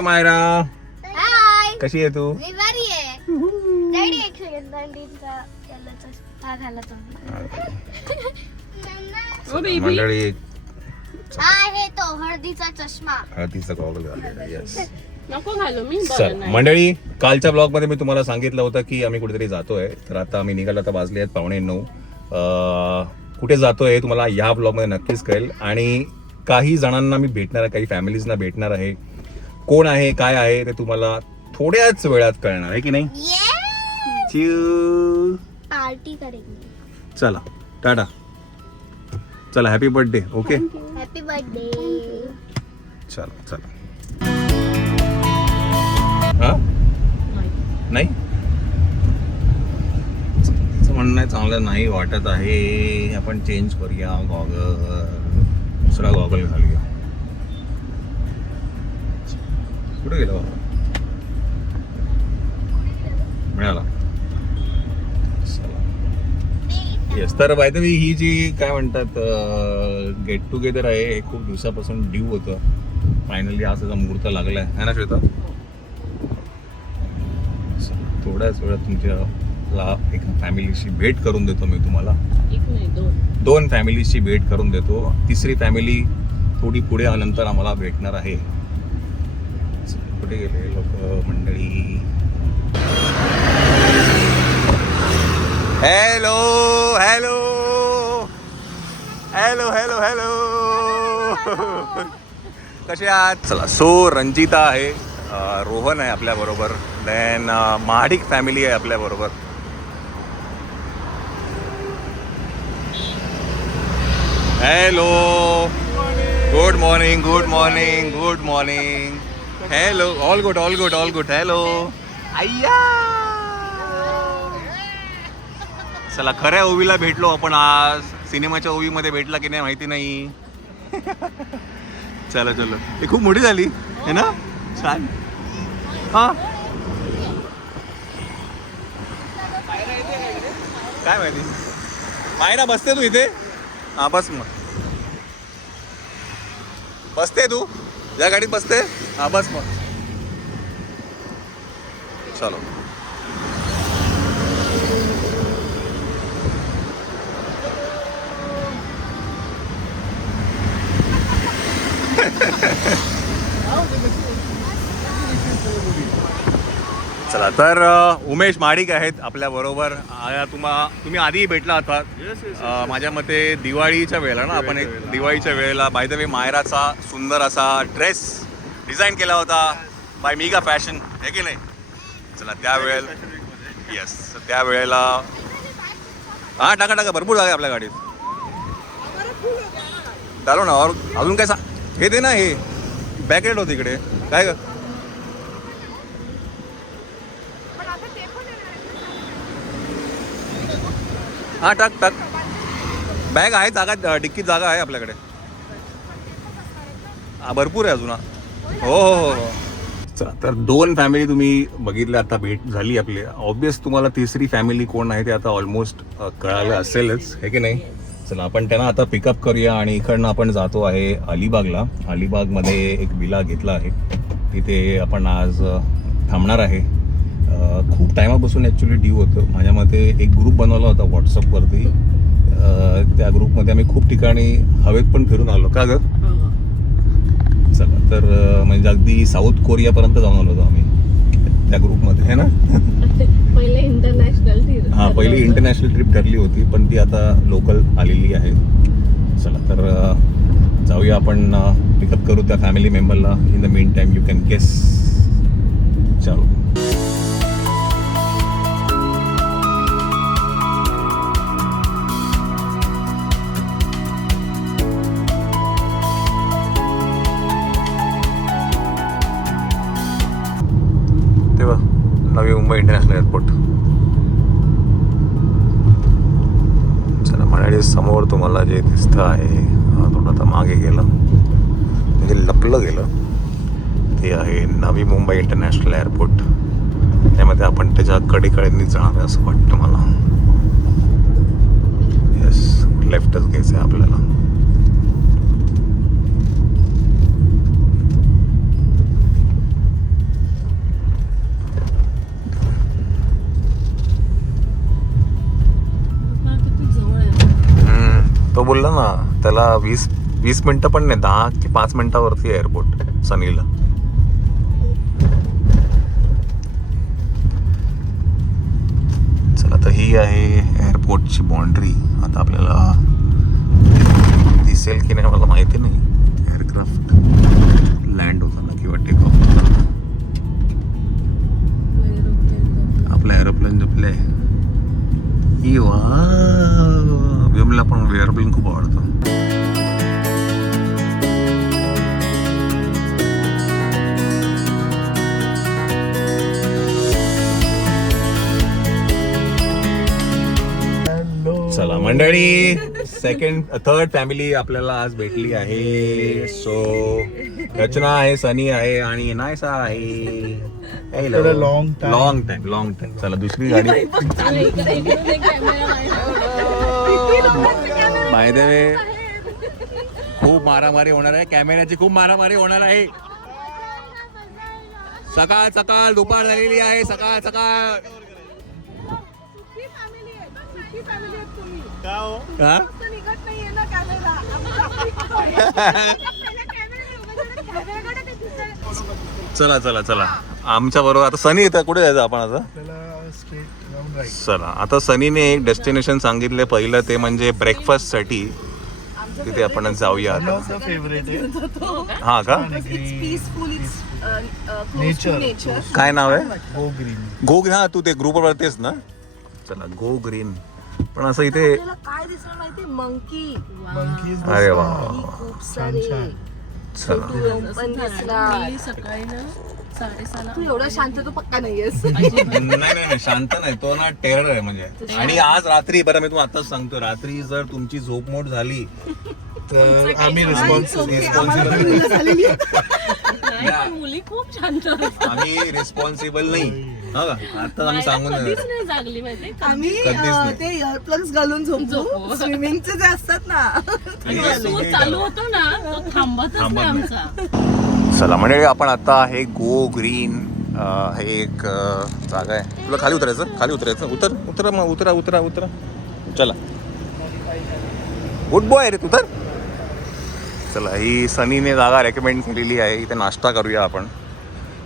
हाय मायरा, हाय. कशी आहे तू? मी बरी आहे. डॅडी एक सेकंड दंडीचा हा घाला तुम्ही. मंडळी हा आहे तो हळदीचा चष्मा. हळदीचा गॉगल घातलेला. येस. नको घालू मी चल मंडळी, कालच्या ब्लॉग मध्ये मी तुम्हाला सांगितलं होतं की आम्ही कुठेतरी जातोय. तर आता आम्ही निघालो, आता वाजले आहेत 8:45. कुठे जातोय हे तुम्हाला या ब्लॉग मध्ये नक्कीच कळेल. आणि काही जणांना मी भेटणार आहे, काही फॅमिलीजना भेटणार आहे. कोण आहे काय आहे ते तुम्हाला थोड्याच वेळात कळणार आहे की नाही. चिव. पार्टी करेंगे. चला टाटा. चला happy birthday. Okay, happy birthday. चला चला. हा नाही, तिचं म्हणणं चांगलं नाही वाटत आहे, आपण चेंज करूया गॉगल, दुसरा गॉगल घालूया. कुठे गेला बाबा? मिळाला. येस. तर बाय द वे ही जी काय म्हणतात गेट टुगेदर आहे, हे खूप दिवसापासून ड्यू होतं. फायनली आज त्याचा मुहूर्त लागलाय है ना श्वेता? थोड्याच वेळात तुमच्याला एका फॅमिलीशी भेट करून देतो मी तुम्हाला. एक नाही दोन फॅमिलीशी भेट करून देतो. तिसरी फॅमिली थोडी पुढे नंतर आम्हाला भेटणार आहे. कुठे गेले लोक मंडळी? Hello hello hello hello hello, कसे आहात? चला. सो रंजिता आहे, रोहन आहे आपल्या बरोबर, देन महाडिक फॅमिली आहे आपल्या बरोबर. Hello, good morning good morning good morning. Hello, all good all good all good. Hello आय्या. चला, खऱ्या ओवीला भेटलो आपण आज. सिनेमाच्या ओवी मध्ये भेटला की नाही माहिती नाही. चलो चलो, हे खूप मोठी झाली है ना, छान. हा काय माहिती. मायरा बसते तू इथे? हा बस मग. बसते तू या गाडीत बसते? हा बस मग. चलो. चला, तर उमेश महाडिक आहेत आपल्या बरोबर. तुम्ही आधी भेटला होता माझ्या मते दिवाळीच्या वेळेला ना. आपण एक दिवाळीच्या वेळेला बाय द वे मायराचा सुंदर असा ड्रेस डिझाईन केला होता बाय मीगा फॅशन, हे की नाही? चला, त्यावेळेला येस, त्यावेळेला हां टाका टाका, भरपूर जागा आहे आपल्या गाडीत. चालू ना. और अजून काय हे दे ना, हे बॅकेट होतं इकडे. काय ग? हां टाक टाक. बॅग आहे, जागा डिक्कीत जागा आहे आपल्याकडे. हां भरपूर आहे अजून. हो हो हो हो. चला, तर दोन फॅमिली तुम्ही बघितल्या, आता भेट झाली आपली. ऑब्वियस तुम्हाला तिसरी फॅमिली कोण आहे ते आता ऑलमोस्ट कळालं असेलच, हे की नाही? चला, आपण त्यांना आता पिकअप करूया आणि इकडनं आपण जातो आहे अलिबागला. अलिबागमध्ये एक विला घेतला आहे, तिथे आपण आज थांबणार आहे. खूप टायमापासून ॲक्च्युली ड्यू होतं. माझ्या मते एक ग्रुप बनवला होता व्हॉट्सअपवरती. त्या ग्रुपमध्ये आम्ही खूप ठिकाणी हवेत पण फिरून आलो. का ग? चला, तर म्हणजे अगदी साऊथ कोरियापर्यंत जाऊन आलो होतो आम्ही त्या ग्रुपमध्ये, है ना? पहिले इंटरनॅशनल ट्रिप. हां, पहिली इंटरनॅशनल ट्रिप ठरली होती, पण ती आता लोकल आलेली आहे. चला, तर जाऊया आपण, पिकअप करू त्या फॅमिली मेंबरला. In the mean time you can guess. चलो. Navi Mumbai international airport. चला म्हणाले, समोर तुम्हाला जे दिसतं आहे, थोडं आता मागे गेलं म्हणजे लपलं गेलं, ते आहे नवी मुंबई इंटरनॅशनल एअरपोर्ट. त्यामध्ये आपण त्याच्या कडेकडेंनी जाणार आहे असं वाटतं मला. येस, लेफ्टच घ्यायचं आहे आपल्याला. तो बोलला ना त्याला 20 मिनिटं पण नाही, 10 की 5 मिनिटावरती एअरपोर्ट सनीला. चला तर ही आहे एअरपोर्टची बाउंड्री. आता आपल्याला दिसेल की नाही मला माहिती नाही. एअरक्राफ्ट लँड होताना किंवा टेक ऑफ होताना आपला एरोप्लेन जपले. विमला पण एअरप्लेन खूप आवडतो. चला मंडळी, थर्ड फॅमिली आपल्याला आज भेटली आहे. सो रचना आहे, सनी आहे आणि नायसा आहे. Long time. चला दुसरी गाडी. बाय द वे खूप मारामारी होणार आहे, कॅमेऱ्याची खूप मारामारी होणार आहे. सकाळ दुपार झालेली आहे. सकाळ हा? चला आमच्या बरोबर आता सनी येतं. कुठे जायचं आपण आता? चला आता सनीने एक डेस्टिनेशन सांगितले पहिलं, ते म्हणजे ब्रेकफास्ट साठी. तिथे आपण जाऊया. हा का? काय नाव आहे? Go green. हा तू ते ग्रुप वर तेच ना. चला गो ग्रीन. पण असं इथे काय दिसलं माहिती? मंकी. अरे वा. खूप सारे. चला सकाळी ना 6:30 तू एवढा शांत तू पक्का नाहीयेस. नाही शांत नाही तो ना, टेरर आहे म्हणजे. आणि आज रात्री बरं मी तुम्हाला आताच सांगतो, रात्री जर तुमची झोपमोड झाली तर आम्ही मुली खूप शांत. आम्ही रिस्पॉन्सिबल नाही. आता आम्ही सांगून नाही जागली माहिती. आम्ही ते इयरप्लग्स घालून झोपू. स्विमिंगचे जे असतात ना, चालू होतो ना, तो थांबतच नाही आमचा. चला म्हणजे आपण आता हे गो ग्रीन हे एक जागा आहे. तुला खाली उतरायचं. उतरा. चला गुड बॉय रे तू तर. चला ही सनीने जागा रेकमेंड केलेली आहे. इथे नाश्ता करूया आपण.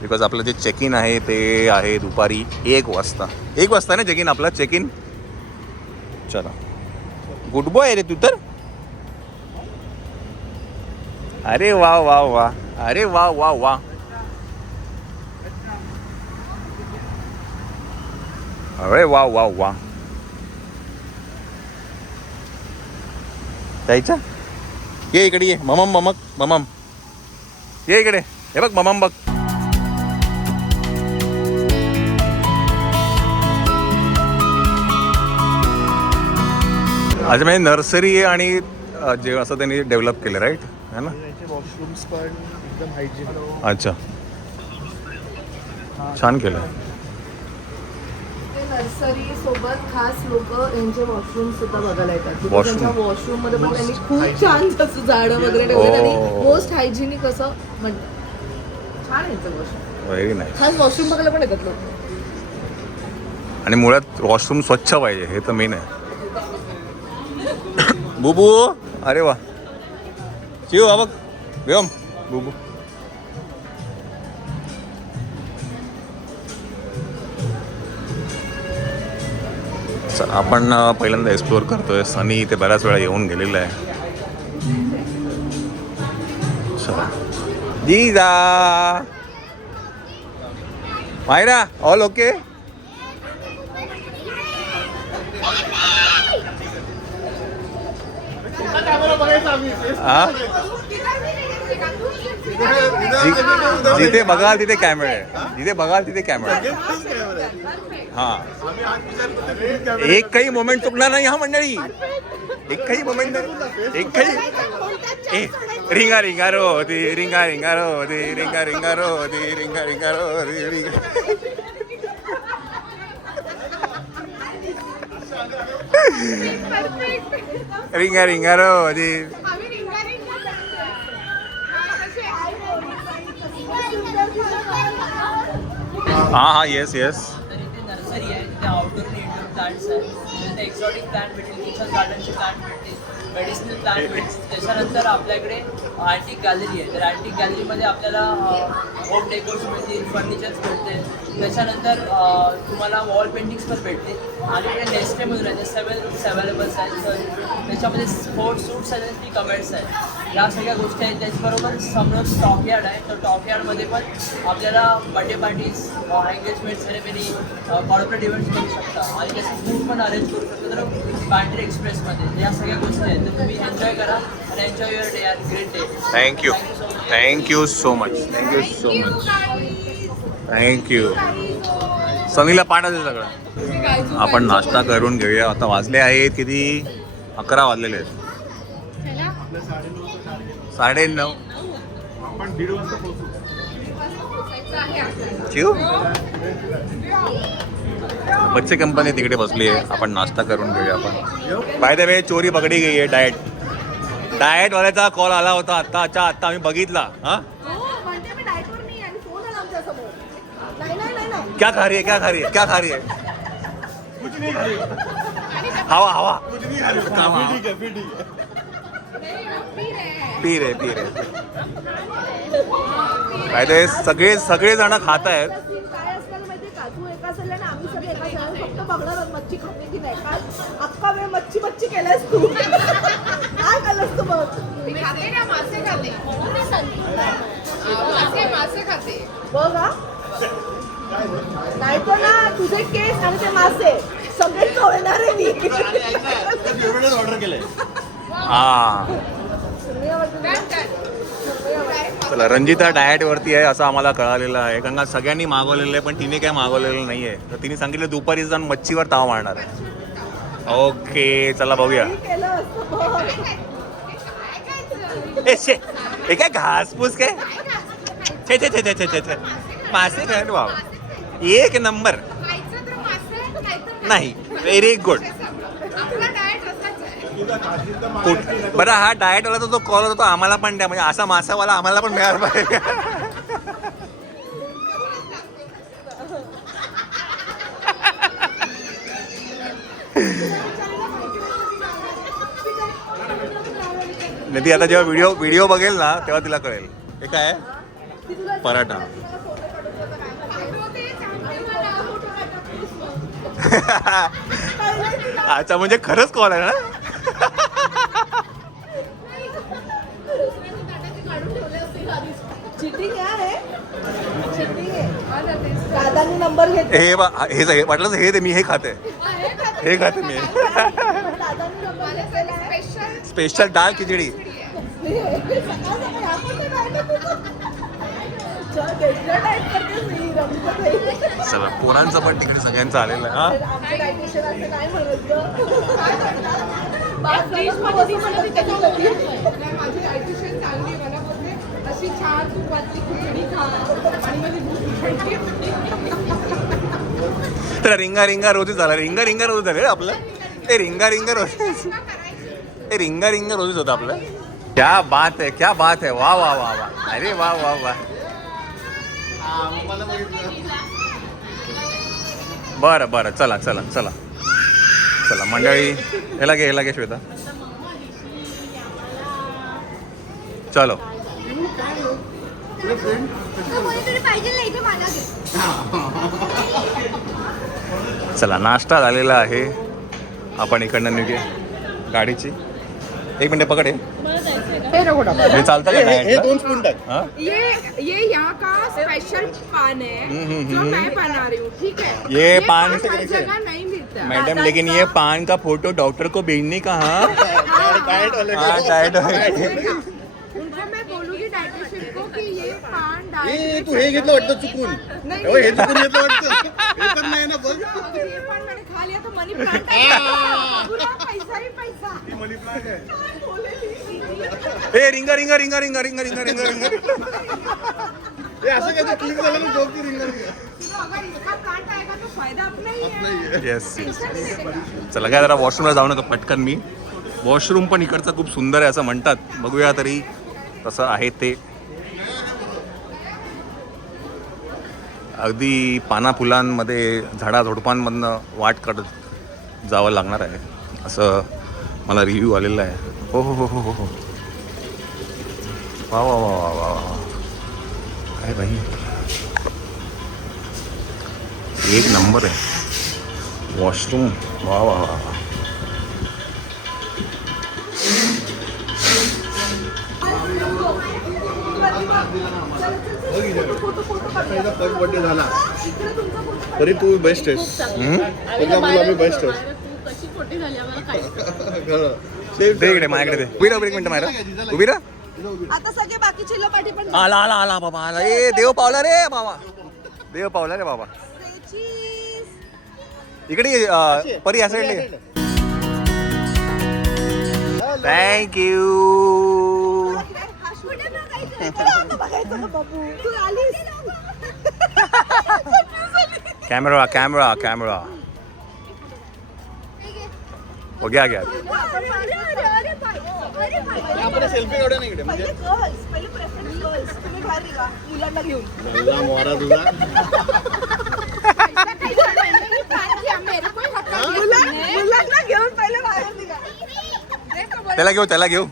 बिकॉज आपलं जे चेक इन आहे ते आहे दुपारी 1 वाजता. 1 वाजता ना चेक इन आपला. Check in. चला गुड बॉय रे तू तर. अरे वा. अरे वा. अरे वा. जायचं. ये इकडे ये. ममम ये इकडे. हे बघ ममम बघ. अच्छा म्हणजे नर्सरी आहे आणि जे असं त्यांनी डेव्हलप केलं राईट है ना. वॉशरूम्स पण एकदम हायजीन. अच्छा छान केलं. नर्सरी सोबत खास लोक यांचे वॉशरूम सुद्धा बघायला येतात. Washroom. त्यांच्या वॉशरूम मध्ये पण त्यांनी खूप छान असं झाडं वगैरे ठेवले. त्यांनी मोस्ट हायजीनिक असं म्हणतात. छान यांचं वॉशरूम. Very nice. खास वॉशरूम बघायला पण येतात लोक. आणि मुळात वॉशरूम स्वच्छ पाहिजे हे तर मेन आहे. बुबू अरे वा. शिव हा बघ बेगम बुबू. चल आपण पहिल्यांदा एक्सप्लोअर करतोय. सनी इथे बऱ्याच वेळा येऊन गेलेला आहे. चला जीजा मायरा ऑल ओके. जिथे बघाल तिथे कॅमेरा आहे. हा एकही मोमेंट चुकणार नाही हा मंडळी. एकही मोमेंट नाही. रिंगा रिंगा रो दी रिंगा रिंगा रो दी रिंगा रिंगा रो दी रिंगा रिंगा रो दी रिंगा. रिंगा रिंगा रो दी. हा येस. नर्सरी आहे, आउटडोर इंडोर प्लांट्स आहेत. आपल्याकडे एक्झॉटिक प्लांट भेटेल, किचन गार्डनचे प्लांट भेटतील, मेडिसिनल प्लांट भेटतील. त्याच्यानंतर आपल्याकडे अँटिक गॅलरी आहे. तर अँटिक गॅलरीमध्ये आपल्याला होम डेकोर्स मिळतील, फर्निचर्स भेटतील. त्याच्यानंतर तुम्हाला वॉल पेंटिंग्स पण भेटतील. आणि इकडे नेस्टे म्हणून आहे, 7 रूम्स अवेलेबल्स आहेत. तर त्याच्यामध्ये स्पोर्ट्स सूट्स आणि ती कमेंट्स आहेत. या सगळ्या गोष्टी आहेत. त्याचबरोबर समोर स्टॉक यार्ड आहे. तर स्टॉक यार्डमध्ये पण आपल्याला birthday parties, engagement ceremony, corporate events करू शकता. आणि त्याचं फूड पण अरेंज करू शकता. तर पॅन्ट्री एक्सप्रेसमध्ये या सगळ्या गोष्टी आहेत. तर तुम्ही एन्जॉय करा आणि enjoy your day or great day. Thank you thank you so much. Thank you so much. Thank you. सनीला पाठायचं सगळं. आपण नाश्ता करून घेऊया. आता वाजले आहेत किती? 11 वाजलेले आहेत. 9:30. आपण 1:30 वाजता पोहोचू. चिव बच्चे कंपनी तिकडे बसली आहे. आपण नाश्ता करून घेऊया. आपण बाय द वे चोरी पकडी गई आहे. डाएट वाल्याचा कॉल आला होता आत्ता आम्ही बघितला. हा क्या खा रही है क्या खा रही है क्या खा रही है? हवा पी रे काय ते सगळे जण खात आहेत. काय असतं माहिती का, तू एका सल्ला आणि आम्ही सगळे एका सल्ला फक्त बघणार मच्छी खाते की नाही. काल अख्खा वेळ मच्छी केलास तू. काय केलंस तू बघ. मी खाते ना, मासे खाते. मासे खाते. बघ हा. नाही तर ना तुझे केस आणि ते मासे सगळे कळणार आहे मी. ऑर्डर केलंय. हा चला, रंजिता डाएट वरती आहे असं आम्हाला कळालेलं आहे. कारण का सगळ्यांनी मागवलेलं आहे पण तिने काय मागवलेलं नाहीये. तर तिने सांगितलं दुपारी जाऊन मच्छीवर ताव मारणार आहे. ओके चला बघूया. केलं असतं बघ. हे काय घासपूस काय? छे मासे काय भाव एक नंबर. नाही व्हेरी गुड. बरं हा डाएट वाला जो कॉल होता तो आम्हाला पण द्या. म्हणजे असा मासावाला आम्हाला पण मिळाला पाहिजे. ती आता जेव्हा व्हिडिओ बघेल ना तेव्हा तिला कळेल. हे काय आहे? पराठा. अच्छा म्हणजे खरंच कॉल आहे ना? चिटिंग आहे. दादानी नंबर घेतला. हे वाटलं हे ते मी हे खाते मी. दादानी नंबर घेतलेला. स्पेशल डाळ खिचडी. चला पोरांचं पण तिकडे सगळ्यांचं आलेलं आहे. अशी छान तुपातली खिचडी खा आणि माझी तर रिंगा रोजी झाला. रिंगा रोज झाले आपलं. ते रिंगा रोजीच होतं आपलं. क्या बात है वा वा वा वा. अरे वा वा वा. बरं चला मंडळी. ह्याला घे श्वेता. चलो चला नाश्ता झालेला आहे. आपण इकडनं निघे गाडीची. 1 मिनिट पकड. हे चालतं का हे 2 स्पून टाक. हा ये यहाँ का स्पेशल पान है जो मैं बना रही हूँ. ठीक है. ये पान हर जगह नहीं मिलता. मैडम लेकिन ये पान का फोटो डॉक्टर को भेजने का. डाएट वाले उनको मैं बोलूँगी डाइटिशियन को कि ये पान तू हे घेतलं वाटतं चुकून. हे चुकून घेतलं वाटतं. हे तर नाही ना बघ. ये पान मैंने खा लिया तो मनी प्लांट है. पैसा ही पैसा. मनी प्लांट आहे. ए रिंगा हे असं काय क्लिक झालं ना जोक की रिंग अगर इसका प्लांट आएगा तो फायदा अपना ही है. येस. चला काय जरा वॉशरूमला जाऊ नका पटकन. मी वॉशरूम पण इकडचं खूप सुंदर आहे असं म्हणतात. बघूया तरी तसं आहे ते. अगदी पाना फुलांमध्ये झाडाझुडपांमधनं वाट काढत जावं लागणार आहे असं मला रिव्ह्यू आलेला आहे. हो हो हो हो हो हो. वा वा वा वा वा वा. काय भाई, एक नंबर आहे वॉशरूम. वा वा वा. फर्स्ट बर्थडे झाला तरी तू बेस्ट आहेस. तुझ्या मुलाला बेस्ट आहेस. दे इकडे माझ्याकडे दे. उभी राहा, एक मिनिट मायरा उभी राहा. आता सगळे बाकीचे चिल्लपाटी पण आला आला आला बाबा आला. ए देव पावला रे बाबा, देव पावला रे बाबा. इकडे ये, परी या साईडला ये. थँक्यू. कॅमेरा कॅमेरा कॅमेरा हो गया गया. सेल्फी काढूया ना इकडे. म्हणजे पहिले प्रेफरन्स गर्ल्स. तुम्ही बाहेर निघा मुलांना घेऊन. मला मोरा तुझा. मुलांना घेऊन पहिले बाहेर निघा. त्याला घेऊ त्याला घेऊ.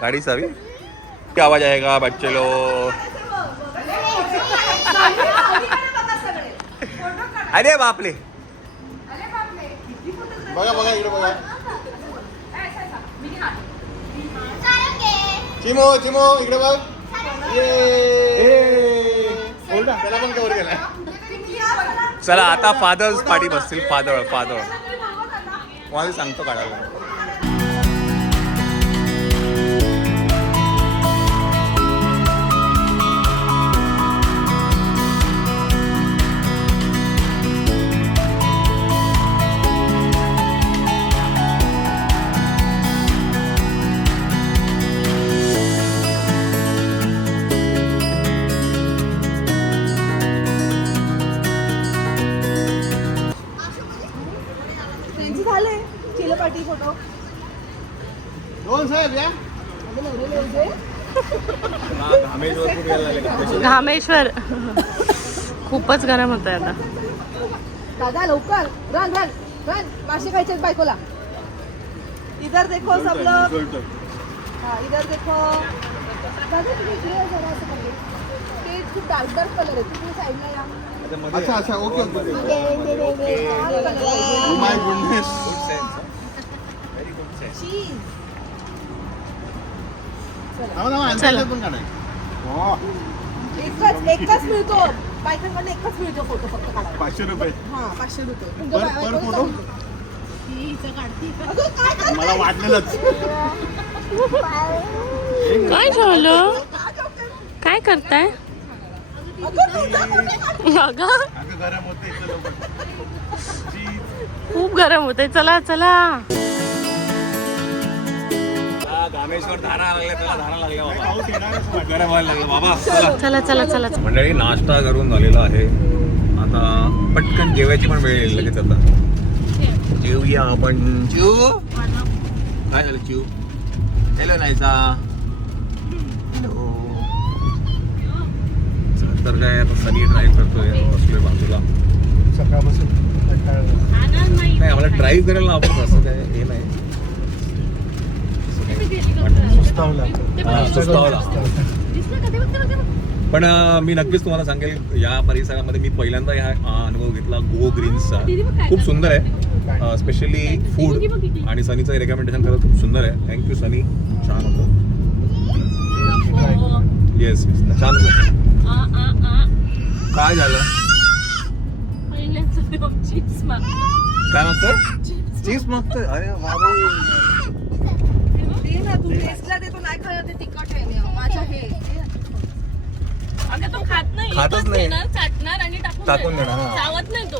गाड़ी चाबी. क्या आवाज आएगा बच्चे लोग. अरे बापले. बघा बघा इकडे बघा. चिमो चिमो इकडे बघ. त्याला पण कव्हर केला. चला आता फादर्स पार्टी बसतील. फादर फादर मला सांगतो काढायला. त्यांची झाले चिल्लपाटी फोटो. दोन साहेब या. घामेश्वर खूपच गरम होत आहे आता. दादा लवकर रन रन रन. मासे खायचे बायकोला. इधर देखो सब लोग. हाँ इधर देखो. दादा तुम्ही इकडे या जरा असं करते. ते खूप डार्क डार्क कलर आहे. तुम्ही साईडला या. अच्छा अच्छा ओके ओके. हा कलर ओ माय गुडनेस. चीज. चला पण काढाय. हो एकच मिळतो बायकांकडे. एकच मिळतो फोटो फक्त काढायला. 500 रुपये. हा 500 रुपये. पर फोटो. अगं काय करते? मला वाटलेलंच. काय झालं? काय करताय? अगं तुझा कुठे काढते? अगं अगं गरम होते इथं लोक. खूप गरम होतंय. चला चला. कामेश्वर धारा लागले, त्याला धारा लागल्या बाबा. पाऊस येणारच वाटतं. गरम व्हायला लागलं बाबा. चला चला चला चला. मंडळी नाश्ता करून झालेला आहे. आता पटकन जेवायची पण वेळ येईल लगेच. आता जेवूया आपण. चिऊ काय झालं चिऊ? हॅलो नाहीसा. हॅलो. तर काय आता सनी ड्राईव्ह करतोय. बसलोय बाजूला. सकाळपासून कंटाळलो. नाही आम्हाला ड्राईव्ह करायला आवडतं. असं काय हे नाही. सुस्तावला. पण मी नक्कीच तुम्हाला सांगेल या परिसरामध्ये मी पहिल्यांदा हा अनुभव घेतला गो ग्रीन्सचा. खूप सुंदर आहे. स्पेशली फूड आणि सनीचं रेकमेंडेशन खरं खूप सुंदर आहे. थँक्यू सनी. छान होतं. येस येस छान होतं. काय झालं? काय मागतोय? चीज मागतोय. अरे बाबा दे ना तू टेस्टला देतो. नाही खायला ते तिखट आहे ना. माझं हे अगं तो खात नाही. खातच नाही. चाटणार आणि टाकून देणार, हा. चावत नाही तो.